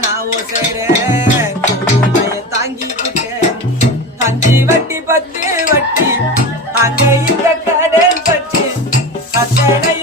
நான் ஓசைறேன் தாங்கிக்கிட்டேன் அஞ்சு வட்டி 10 வட்டி அங்க இந்த கடன் பற்றி அத்தனை